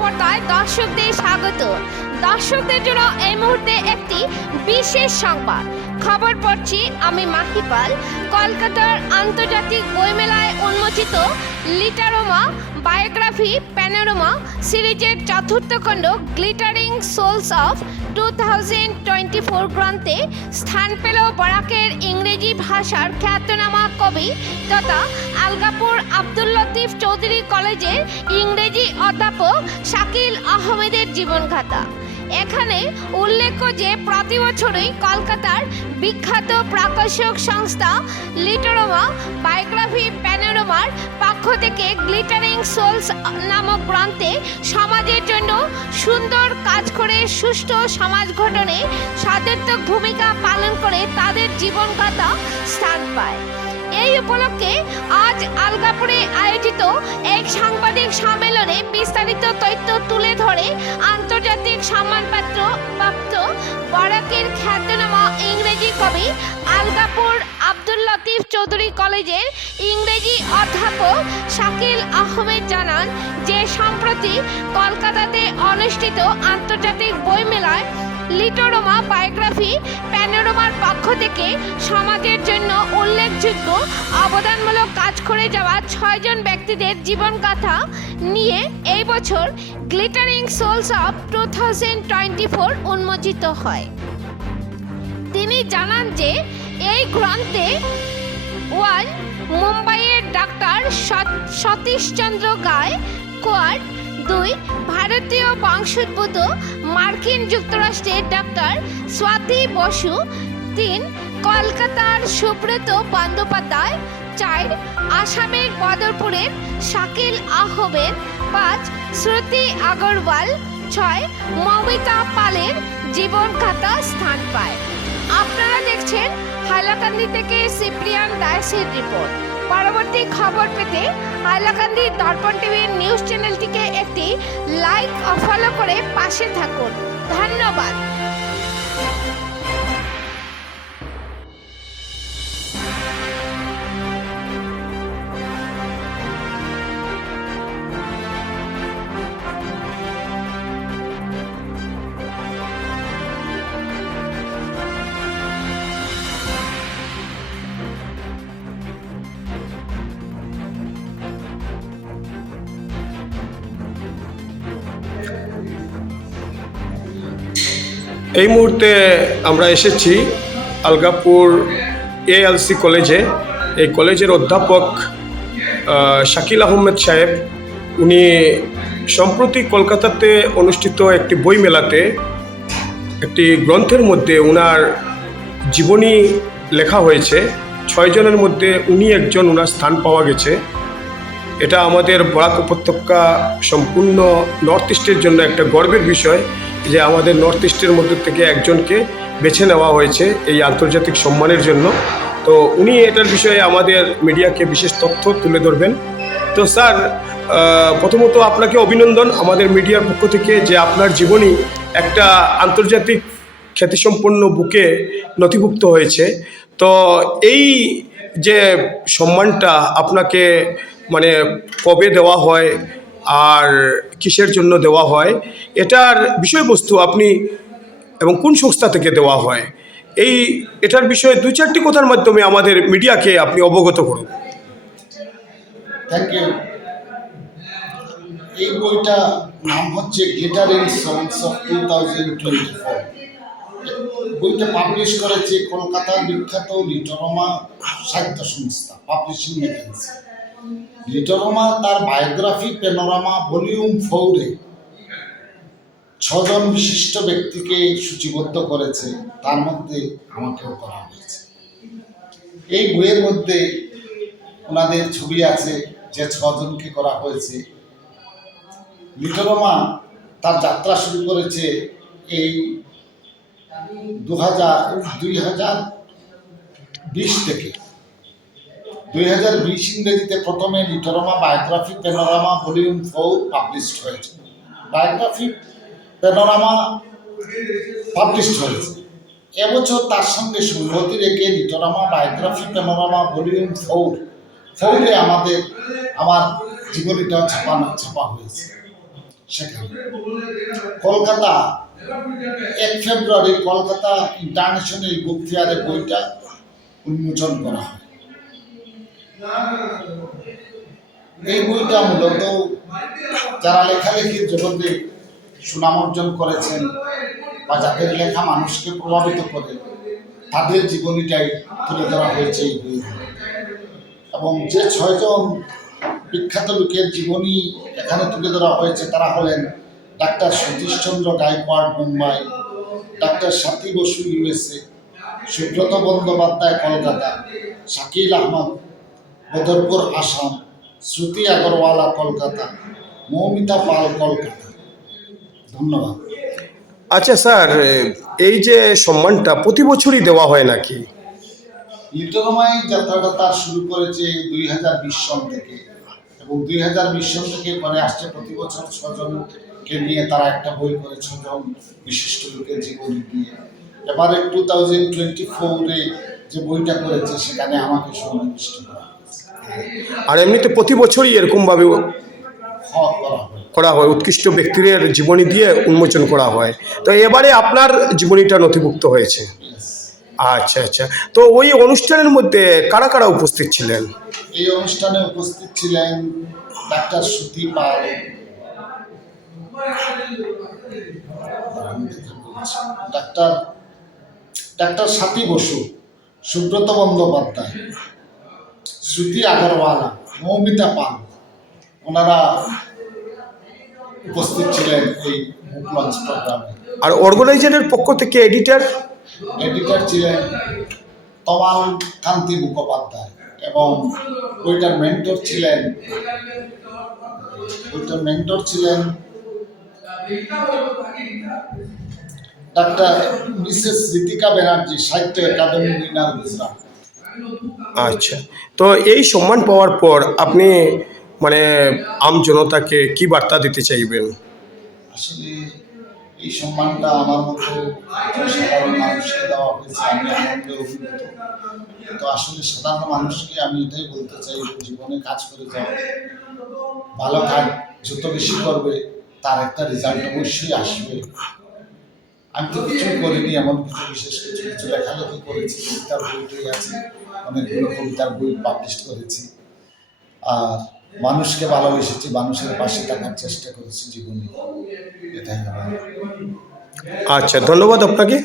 পর্দায় দর্শকদের স্বাগত। দর্শকদের জন্য এই মুহূর্তে একটি বিশেষ সংবাদ। খবর পড়ছি আমি মাহিপাল কলকাতার আন্তর্জাতিক বইমেলায় উন্মোচিত লিটারোমা বায়োগ্রাফি প্যানোরোমা সিরিজের চতুর্থ খণ্ড glittering souls of two thousand twenty four গ্রন্থে স্থান পেল বরাকের ইংরেজি ভাষার খ্যাতনামা কবি তথা আলগাপুর আব্দুল লতিফ চৌধুরী কলেজের ইংরেজি অধ্যাপক শাকিল আহমেদের জীবনগাথা এখানে উল্লেখ্য যে প্রতি বছরই কলকাতার বিখ্যাত প্রকাশক সংস্থা লিটারোমা বায়োগ্রাফি প্যানোরোমার পক্ষ থেকে গ্লিটারিং সোলস নামক গ্রন্থে সমাজের জন্য সুন্দর কাজ করে সুষ্ঠু সমাজ গঠনে সাধারণক ভূমিকা পালন করে তাদের জীবনগাথা স্থান পায়। এই উপলক্ষে আজ আলগাপুরে আয়োজিত এক সাংবাদিক সম্মেলনে বিস্তারিত তথ্য তুলে ধরে সম্মানপত্র প্রাপ্ত বরাকের খ্যাতনামা ইংরেজি কবি আলগাপুর আব্দুল লতিফ চৌধুরী কলেজের ইংরেজি অধ্যাপক শাকিল আহমেদ জানান যে সম্প্রতি কলকাতাতে অনুষ্ঠিত আন্তর্জাতিক বইমেলায় লিটোরোমা বায়োগ্রাফি প্যানোরোমার পক্ষ থেকে সমাজের জন্য উল্লেখযোগ্য অবদানমূলক কাজ করে যাওয়া ছয়জন ব্যক্তিদের জীবনগাথা নিয়ে এই বছর glittering souls of two thousand twenty four উন্মোচিত হয়। তিনি জানান যে, এই গ্রন্থে ওয়ান মুম্বাইয়ের ডাক্তার সত- সতীশচন্দ্র গায় কোয়ার দুই ভারতীয় বংশোদ্ভূত মার্কিন যুক্তরাষ্ট্রের ডাক্তার স্বাতি বসু, তিন কলকাতার সুব্রত বন্দ্যোপাধ্যায়, চার আসামের বদরপুরের শাকিল আহমেদ, পাঁচ শ্রুতি আগরওয়াল, ছয় মমিতা পালের জীবনগাথা স্থান পায়। আপনারা দেখছেন হাইলাকান্দি থেকে সিপ্রিয়ান দাসের রিপোর্ট। পরবর্তী খবর পেতে হাইলাকান্দি দর্পণ টিভির নিউজ চ্যানেলটিকে একটি লাইক ও ফলো করে পাশে থাকুন। ধন্যবাদ। এই মুহূর্তে আমরা এসেছি আলগাপুর এএলসি কলেজে। এই কলেজের অধ্যাপক শাকিল আহমেদ সাহেব, উনি সম্প্রতি কলকাতাতে অনুষ্ঠিত একটি বই মেলাতে একটি গ্রন্থের মধ্যে উনার জীবনী লেখা হয়েছে। ছয়জনের মধ্যে উনি একজন উনার স্থান পাওয়া গেছে। এটা আমাদের বরাক উপত্যকা সম্পূর্ণ নর্থ ইস্টের জন্য একটা গর্বের বিষয়। যে আমাদের নর্থ ইস্টের মধ্যে থেকে একজনকে বেছে নেওয়া হয়েছে এই আন্তর্জাতিক সম্মানের জন্য। তো উনি এটার বিষয়ে আমাদের মিডিয়াকে বিশেষ তথ্য তুলে ধরবেন। তো স্যার প্রথমত আপনাকে অভিনন্দন আমাদের মিডিয়ার পক্ষ থেকে যে আপনার জীবনী একটা আন্তর্জাতিক খ্যাতিসম্পন্ন বুকে নথিভুক্ত হয়েছে। তো এই যে সম্মানটা আপনাকে মানে কবে দেওয়া হয় আর কিসের জন্য দেওয়া হয়, এটার বিষয়বস্তু আপনি এবং কোন সংস্থা থেকে দেওয়া হয়, এই, এটার বিষয়ে দুই চারটি কথার মাধ্যমে আমাদের মিডিয়াকে আপনি অবগত করুন। থ্যাংক ইউ এই বইটা নাম হচ্ছে glittering songs of two thousand twenty four বইটা পাবলিশ করেছে কলকাতার বিখ্যাত লিটরমা সাহিত্য সংস্থা পাবলিশিং এজেন্সি লিটরমা তার বায়োগ্রাফি, পেনোরামা, ভলিউম ফৌরে ছজন বিশিষ্ট ব্যক্তিকে সূচিবদ্ধ করেছে। তার মধ্যে আমাকেও করা হয়েছে। এই বইয়ের মধ্যে ওনাদের ছবি আছে যে ছজনকে করা হয়েছে। লিটরমা তার যাত্রা শুরু করেছে এই দু হাজার দুই হাজার বিশ থেকে। দুই হাজার বিশ ইংরেজিতে প্রথমে Literama biography, panorama volume four published হয়েছে। বায়োগ্রাফি, পেনোরামা পাবলিশড হয়েছে। এবছর তার সঙ্গে সংগতি রেখে Literama biography panorama volume four, ফোরে আমাদের, আমার জীবনীটা ছাপানো, ছাপা হয়েছে সেখানে। কলকাতা, এক ফেব্রুয়ারি কলকাতা ইন্টারন্যাশনাল বুক ফেয়ারে বইটা উন্মোচন করা হয়। এই বইটা মূলত যারা লেখালেখির জগতে সুনাম অর্জন করেছেন বা যাদের লেখা মানুষকে প্রভাবিত করে, তাদের জীবনীটাই তুলে ধরা হয়েছে এই বই এবং যে ছয়জন বিখ্যাত লোকের জীবনী এখানে তুলে ধরা হয়েছে, তারা হলেন doctor Satishchandra Gaikwad, Mumbai, doctor Sathi Basu USA Subrata Bandyopadhyay, Kolkata, Shakil Ahmad Badarpur Assam Shruti Agarwala Kolkata Moumita Pal Kolkata. ধন্যবাদ। আচ্ছা স্যার এই যে সম্মানটা প্রতি বছরই দেওয়া হয় নাকি? লিটলমাই যাত্রাটা তার শুরু করেছে দুই হাজার বিশ সন থেকে এবং দুই হাজার বিশ সন থেকে পরে আসছে প্রতি বছর ছজনকে নিয়ে তারা একটা বই করে ছজন বিশিষ্ট লোকের জীবনী দিয়ে এবারে টু থাউজেন্ড টোয়েন্টি ফোরে যে বইটা করেছে সেখানে আমাকে সন্নিবিষ্ট করা। আর এমনিতে প্রতি বছরই এরকমভাবে করা হয়, উৎকৃষ্ট ব্যক্তিদের জীবনী দিয়ে উন্মোচন করা হয়। তো এবারে আপনার জীবনীটা নথিভুক্ত হয়েছে। আচ্ছা আচ্ছা। তো ওই অনুষ্ঠানের মধ্যে কারা কারা উপস্থিত ছিলেন? এই অনুষ্ঠানে উপস্থিত ছিলেন ডাক্তার সুতি পাল। Doctor doctor Sathi Basu, Subrata Bandyopadhyay. শ্রুতি আগরওয়ালা মৌমিতা পাল ওনারা উপস্থিত ছিলেন এই বুক লঞ্চ প্রোগ্রামে আর অর্গানাইজারের পক্ষ থেকে এডিটর এডিটর ছিলেন তমাল কান্তি মুখোপাধ্যায় এবং ওইটার মেন্টর ছিলেন ওইটার মেন্টর ছিলেন ডাক্তার মিসেস রিতিকা ব্যানার্জি সাহিত্য একাডেমি উইনার গুজরাট। আচ্ছা। তো এই সম্মান পাওয়ার পর আপনি মানে আম জনতাকে কি বার্তা দিতে চাইবেন? আসলে এই সম্মানটা আমার সাধারণ মানুষকে দেওয়া হয়েছে, আমি আনন্দে অভিভূত। তো আসলে সাধারণ মানুষকে আমি এটাই বলতে চাই জীবনে কাজ করে যাও, ভালো কাজ যত বেশি করবে, তার একটা রেজাল্ট অবশ্যই আসবে। আমি তো কিছুই করিনি, এমন কিছু, বিশেষ কিছু কিছু লেখালেখি করেছি আছে। অনেকগুলো কবিতার বই পাবলিশ করেছি। আর মানুষকে ভালোবেসেছি মানুষের পাশে থাকার চেষ্টা করেছি জীবনে। এটাই আচ্ছা ধন্যবাদ আপনাকে।